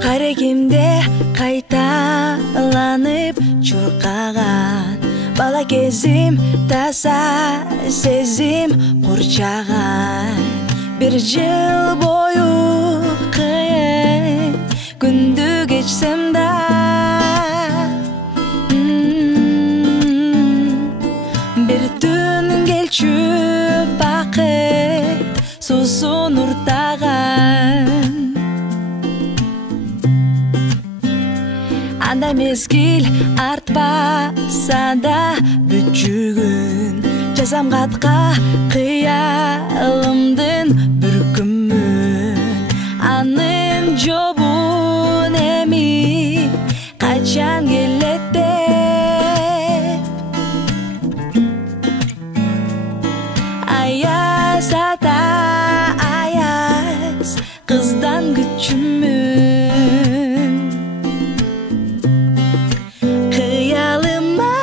Карегимде кайталанып чуркаган бала кезим таза сезим курчаган. Bir жыл бою кыйын күндү кечсем да бир түн келчү бакыт суусун уртаган. Анда мезгил артпаса да бүчүгүн жазам катка кыялымдын бүркүмүн. Анын жобун эми качан келет деп аяз ата аяз кыздан күчүмүн. Кыялыма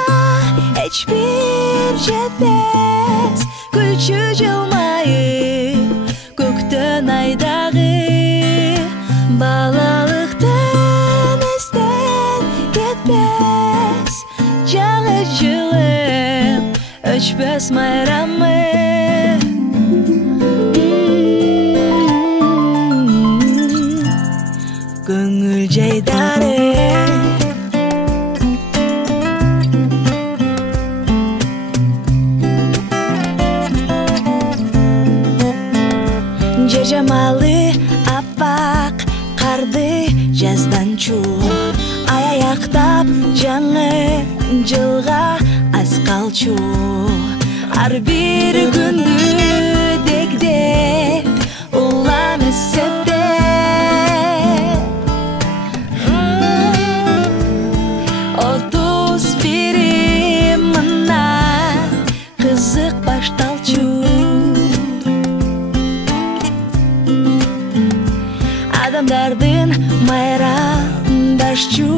эч бир жетпес күлчү жылмайып көктөн айдагы балалыктан эстен кетпес жагы жылым өчпөс майрамы. Көңүл жайдары жер жамалы аппак карды жаздан чуу аяктап жаңы жылга аз калчу. Ар бир күндү дегдеп улам эсептеп 31 мындан кызык башталчу. Адамдардын майрамдашчу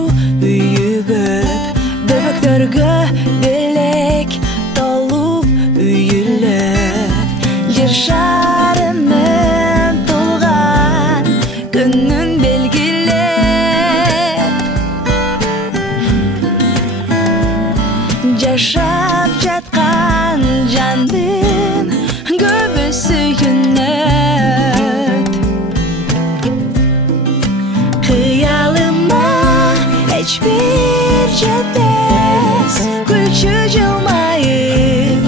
үйү көп, бөбөктөргө белек толуп үйүлөп, жер шарынын тулган күнүн белгилеп жашап жаткан жандын көбү сүйүнөт. Кыялыма эч бир жетпес күлчү жылмайып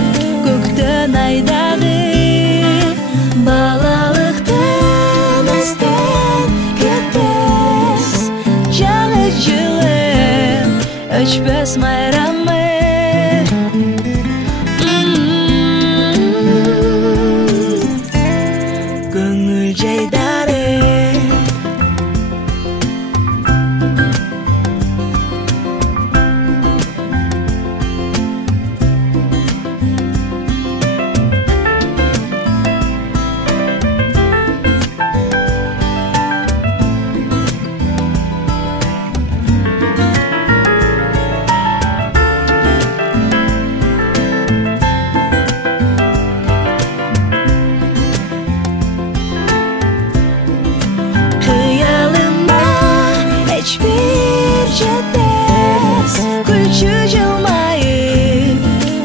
көктөн айдагы балалыктан эстен кетпес жагы жылым өчпөс майрамы. Көңүл жайдары жетпес күлчү жылмайып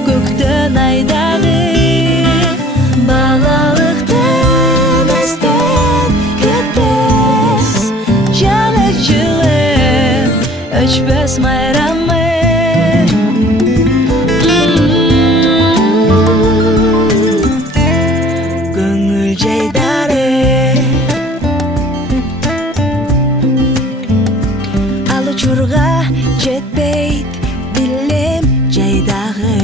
көктөн айдагы балалыктан эстен кетпес жагы жылым өчпөс майрамы. Көңүл жайдары учурга жетпейт билем жайдагы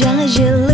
жаңы жылы